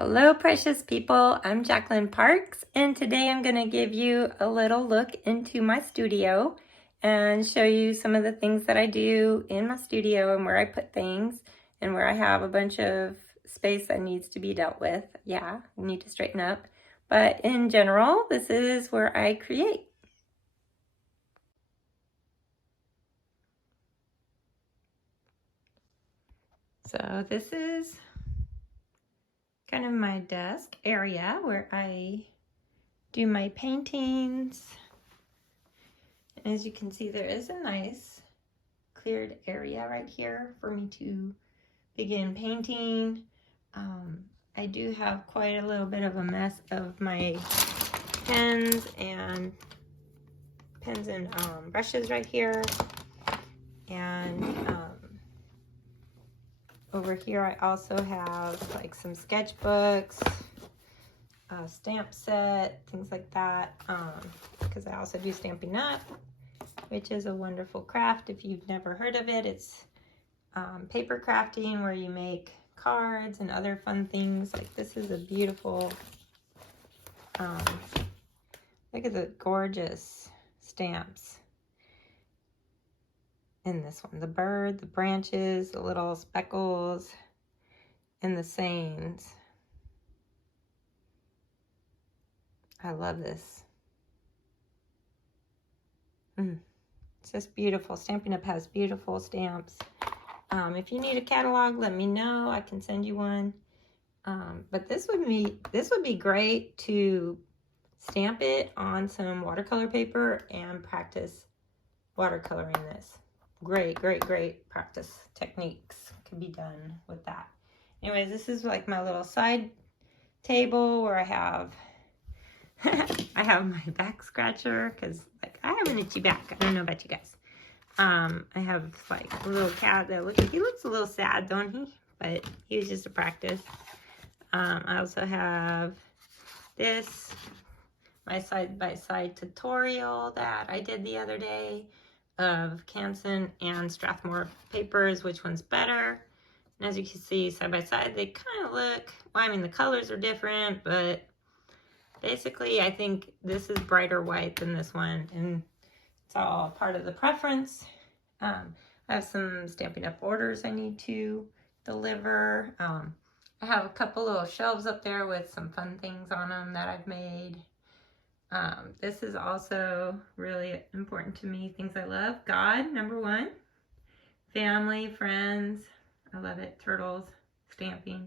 Hello, precious people. I'm Jacqueline Parks, and today I'm going to give you a little look into my studio and show you some of the things that I do in my studio and where I put things and where I have a bunch of space that needs to be dealt with. Yeah, I need to straighten up. But in general, this is where I create. So this is kind of my desk area where I do my paintings. And as you can see, there is a nice cleared area right here for me to begin painting. I do have quite a little bit of a mess of my pens and brushes right here. And over here I also have like some sketchbooks, a stamp set, things like that, because I also do Stampin' Up, which is a wonderful craft. If you've never heard of it, it's paper crafting where you make cards and other fun things. Like this is a beautiful, look at the gorgeous stamps in this one. The bird, the branches, the little speckles, and the sayings. I love this. It's just beautiful. Stampin' Up has beautiful stamps. If you need a catalog, let me know. I can send you one. But this would be great to stamp it on some watercolor paper and practice watercoloring this. Great practice techniques can be done with that. Anyways, this is like my little side table where I have I have my back scratcher because like I have an itchy back. I don't know about you guys. I have like a little cat that he looks a little sad, don't he? But he was just a practice. I also have this, my side-by-side tutorial that I did the other day of Canson and Strathmore papers, which one's better. And as you can see, side by side, they kind of look, well, I mean, the colors are different, but basically, I think this is brighter white than this one, and it's all part of the preference. I have some Stampin' Up orders I need to deliver. I have a couple little shelves up there with some fun things on them that I've made. This is also really important to me. Things I love. God, number one. Family, friends. I love it. Turtles, stamping.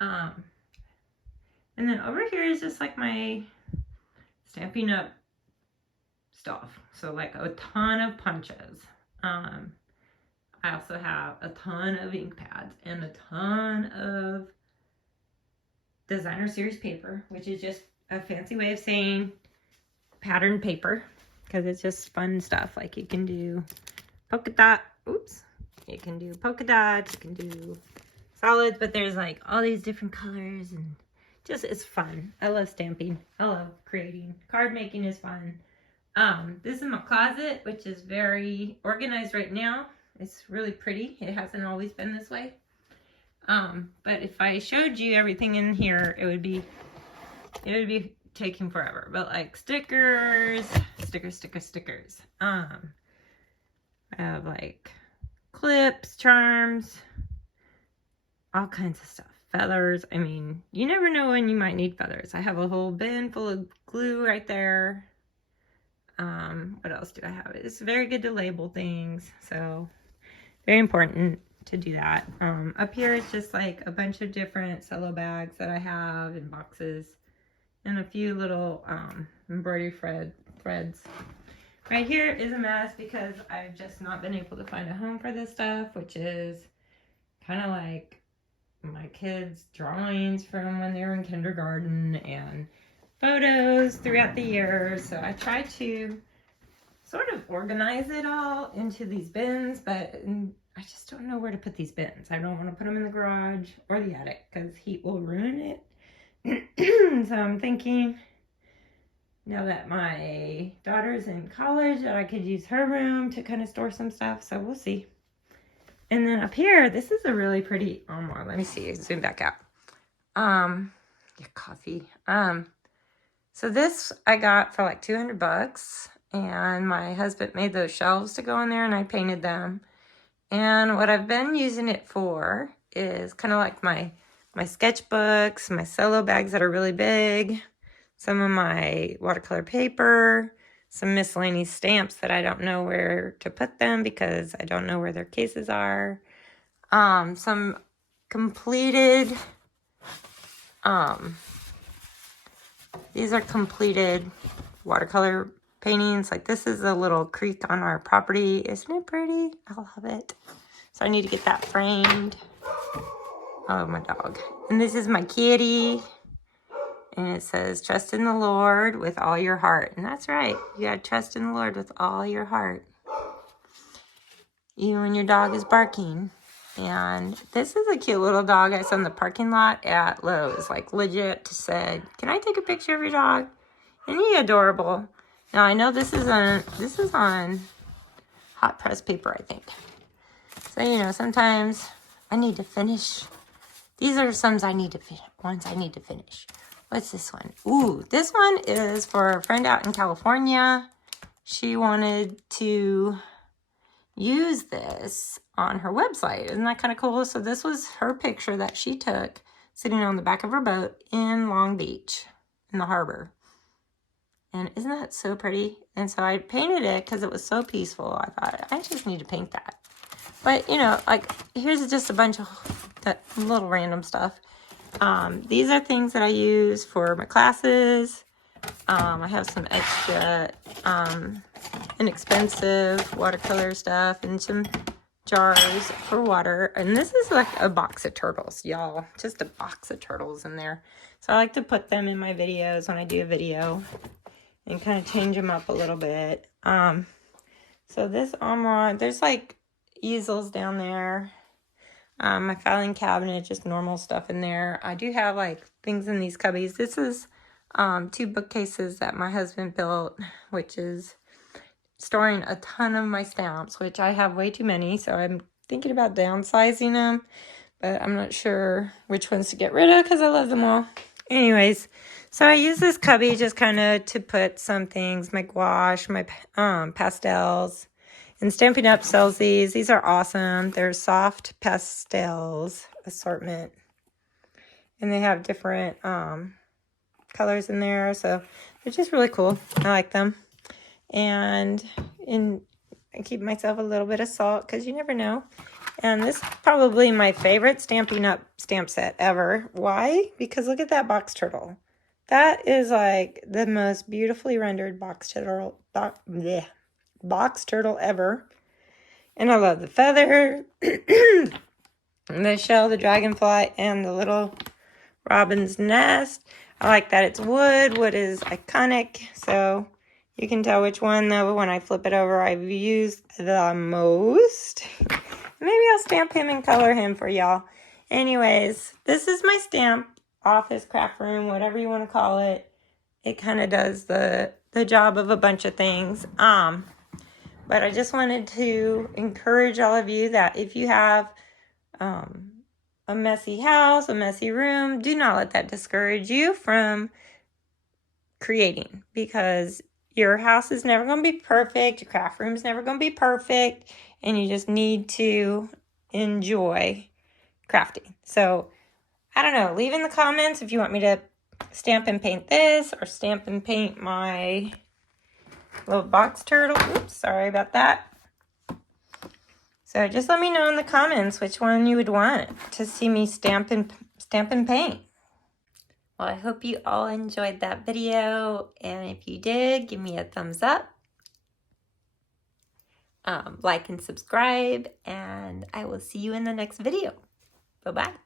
And then over here is just like my Stampin' Up stuff. So like a ton of punches. I also have a ton of ink pads and a ton of designer series paper, which is just a fancy way of saying patterned paper, because it's just fun stuff. Like you can do polka dot, you can do polka dots, you can do solids, but there's like all these different colors and just, it's fun. I love stamping. I love creating. Card making is fun. This is my closet, which is very organized right now. It's really pretty. It hasn't always been this way. But if I showed you everything in here, it would be taking forever. But like stickers. I have like clips, charms, all kinds of stuff. Feathers. I mean, you never know when you might need feathers. I have a whole bin full of glue right there. What else do I have? It's very good to label things, so very important to do that. Up here is just like a bunch of different cello bags that I have and boxes and a few little embroidery threads. Right here is a mess because I've just not been able to find a home for this stuff, which is kind of like my kids' drawings from when they were in kindergarten and photos throughout the years. So I try to sort of organize it all into these bins, but I just don't know where to put these bins. I don't want to put them in the garage or the attic because heat will ruin it. So I'm thinking, now that my daughter's in college, that I could use her room to kind of store some stuff. So we'll see. And then up here, this is a really pretty armoire. Let me see, zoom back out. Get coffee. So this I got for like $200, and my husband made those shelves to go in there, and I painted them. And what I've been using it for is kind of like my sketchbooks, my cello bags that are really big, some of my watercolor paper, some miscellaneous stamps that I don't know where to put them because I don't know where their cases are. Some completed, these are completed watercolor paintings. Like this is a little creek on our property. Isn't it pretty? I love it. So I need to get that framed. Oh, my dog. And this is my kitty. And it says, trust in the Lord with all your heart. And that's right. You got to trust in the Lord with all your heart. Even when your dog is barking. And this is a cute little dog I saw in the parking lot at Lowe's. Like legit said, can I take a picture of your dog? Isn't he adorable? Now I know this is on hot press paper, I think. So, you know, sometimes I need to finish. These are ones I need to finish. What's this one? Ooh, this one is for a friend out in California. She wanted to use this on her website. Isn't that kind of cool? So this was her picture that she took sitting on the back of her boat in Long Beach in the harbor. And isn't that so pretty? And so I painted it because it was so peaceful. I thought, I just need to paint that. But, you know, like, here's just a bunch of that little random stuff. These are things that I use for my classes. I have some extra inexpensive watercolor stuff and some jars for water. And this is like a box of turtles, y'all. Just a box of turtles in there. So I like to put them in my videos when I do a video and kind of change them up a little bit. So this armoire, there's like easels down there. My filing cabinet, just normal stuff in there. I do have like things in these cubbies. This is 2 bookcases that my husband built, which is storing a ton of my stamps, which I have way too many. So I'm thinking about downsizing them, but I'm not sure which ones to get rid of because I love them all. Anyways, so I use this cubby just kind of to put some things, my gouache, my pastels. And Stampin' Up! Sells these. These are awesome. They're soft pastels assortment. And they have different colors in there. So they're just really cool. I like them. And I keep myself a little bit of salt because you never know. And this is probably my favorite Stampin' Up! Stamp set ever. Why? Because look at that box turtle. That is like the most beautifully rendered box turtle ever. And I love the feather, the shell, the dragonfly, and the little robin's nest. I like that it's wood. Wood is iconic. So you can tell which one, though, when I flip it over, I've used the most. Maybe I'll stamp him and color him for y'all. Anyways, this is my stamp office, craft room, whatever you want to call it. It kind of does the job of a bunch of things. But I just wanted to encourage all of you that if you have a messy house, a messy room, do not let that discourage you from creating, because your house is never going to be perfect. Your craft room is never going to be perfect. And you just need to enjoy crafting. So, I don't know. Leave in the comments if you want me to stamp and paint this or stamp and paint my little box turtle. Oops, sorry about that. So just let me know in the comments which one you would want to see me stamp and paint. Well, I hope you all enjoyed that video, and if you did, give me a thumbs up, like and subscribe, and I will see you in the next video. Bye-bye.